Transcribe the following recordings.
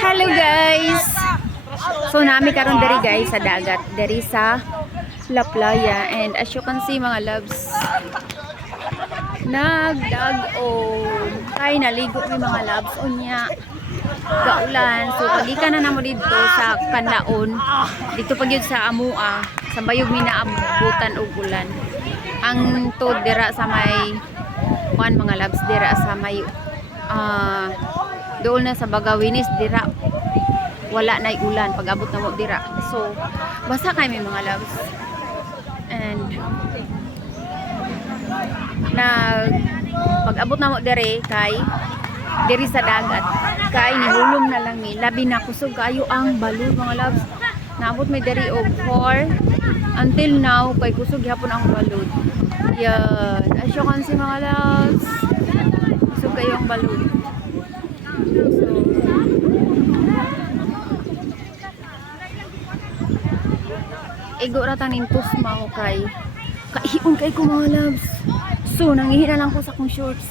Hello guys. So nami karon diri guys sa dagat, diri sa La Playa, and as you can see mga loves, nagdag-on kay naligo mi mga loves unya gaulan. So pagikan na namo dito sa Kanlaon, dito pa gyud sa Amua, sa bayog mi na abutan og ulan. Ang tod dira sa may kuan mga loves, dira sa may doon na sa Bagawinis, dira wala na ulan pag abot na mo dira. So basa kay may mga loves, and pag abot na mo diri kay diri sa dagat kay nihulom na lang mi, labi na kusog kayo ang balod mga loves. Naabot may diri og 4 until now kay kusog gyapon ang balod. Yan, as you can see mga loves, kusog kayo ang balod. So igo ratang ning tusma ko kay kaihion kay ko mga loves. So nangihi na lang ko sa akong shorts.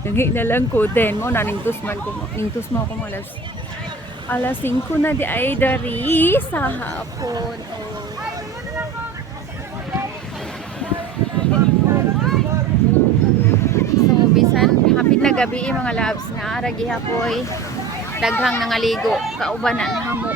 Nangihi na lang ko, then mo na ning tusma ko mga loves. Alas 5 na di ay dari sa hapon. Oh. So bisan hapit na gabi mga loves, na ara gihapoy daghang nangaligo kauban na hamo.